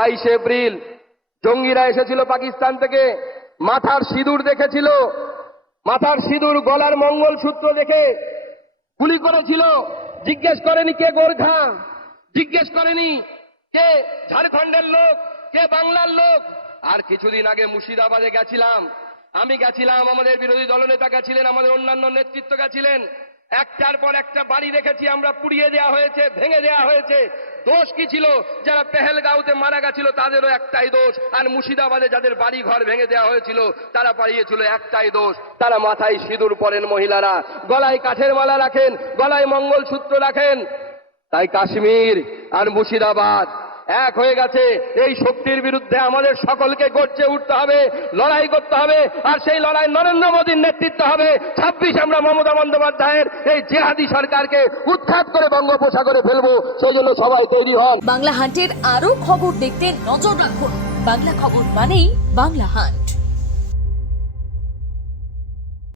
22 April জঙ্গিরা এসেছিল পাকিস্তান থেকে, মাথার সিঁদুর দেখেছিল, মাথার সিঁদুর গলার মঙ্গলসূত্র দেখে গুলি করেছিল। জিজ্ঞেস করেনি কে গোর্খা, জিজ্ঞেস করেনি কে ঝাড়খণ্ডের লোক, কে বাংলার লোক। আর কিছুদিন আগে মুর্শিদাবাদে গেছিলাম, আমি গেছিলাম, আমাদের বিরোধী দলনেতা গেছিলেন, আমাদের অন্যান্য নেতৃত্ব গেছিলেন। একটার পর একটা বাড়ি দেখেছি আমরা, পুড়িয়ে দেওয়া হয়েছে, ভেঙে দেওয়া হয়েছে। দোষ কি ছিল? যারা পেহেলগাঁওতে মারা গেছিল তাদেরও একটাই দোষ, আর মুর্শিদাবাদে যাদের বাড়ি ঘর ভেঙে দেওয়া হয়েছিল তারা পালিয়েছিল, একটাই দোষ, তারা মাথায় সিঁদুর পরেন মহিলারা, গলায় কাঠের মালা রাখেন, গলায় মঙ্গলসূত্র রাখেন। তাই কাশ্মীর আর মুর্শিদাবাদ এক হয়ে গেছে। এই শক্তির বিরুদ্ধে আমাদের সকলকে গর্জে উঠতে হবে, লড়াই করতে হবে। আর সেই লড়াই নরেন্দ্র মোদীর নেতৃত্ব হবে। 26 আমরা মমতা বন্দ্যোপাধ্যায়ের এই জেহাদি সরকারকে উৎখাত করে বঙ্গোপসাগরে ফেলবো, সেই জন্য সবাই তৈরি হন। বাংলা হান্টের আরো খবর দেখতে নজর রাখুন। বাংলা খবর মানেই বাংলা হান্ট।